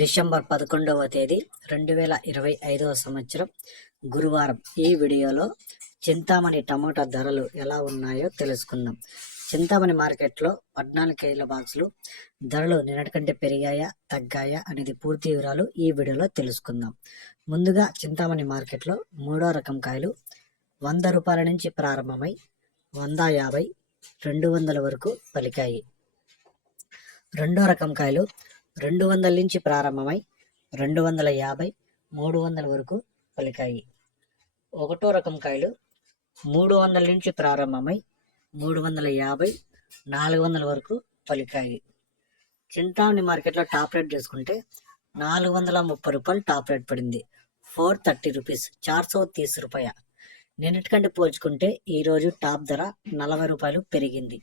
December పదకొండవ తేదీ రెండు వేల ఇరవై ఐదవ సంవత్సరం గురువారం. ఈ వీడియోలో చింతామణి టమాటా ధరలు ఎలా ఉన్నాయో తెలుసుకుందాం. చింతామణి మార్కెట్లో పద్నాలుగు కేజీల బాక్సులు ధరలు నిన్నటికంటే పెరిగాయా తగ్గాయా అనేది పూర్తి వివరాలు ఈ వీడియోలో తెలుసుకుందాం. ముందుగా చింతామణి మార్కెట్లో మూడో రకం కాయలు వంద రూపాయల నుంచి ప్రారంభమై వంద యాభై రెండు వందల వరకు పలికాయి. రెండో రకం కాయలు రెండు వందల నుంచి ప్రారంభమై రెండు వందల యాభై మూడు వందల వరకు పలికాయి. ఒకటో రకం కాయలు మూడు వందల నుంచి ప్రారంభమై మూడు వందల యాభై నాలుగు వందల వరకు పలికాయి. చింతామణి మార్కెట్లో టాప్ రేట్ చేసుకుంటే నాలుగు వందల ముప్పై రూపాయలు టాప్ రేట్ పడింది. ఫోర్ థర్టీ రూపీస్ చార్ సో తీస్ రూపాయ. నిన్నటికంటే పోల్చుకుంటే ఈరోజు టాప్ ధర నలభై రూపాయలు పెరిగింది.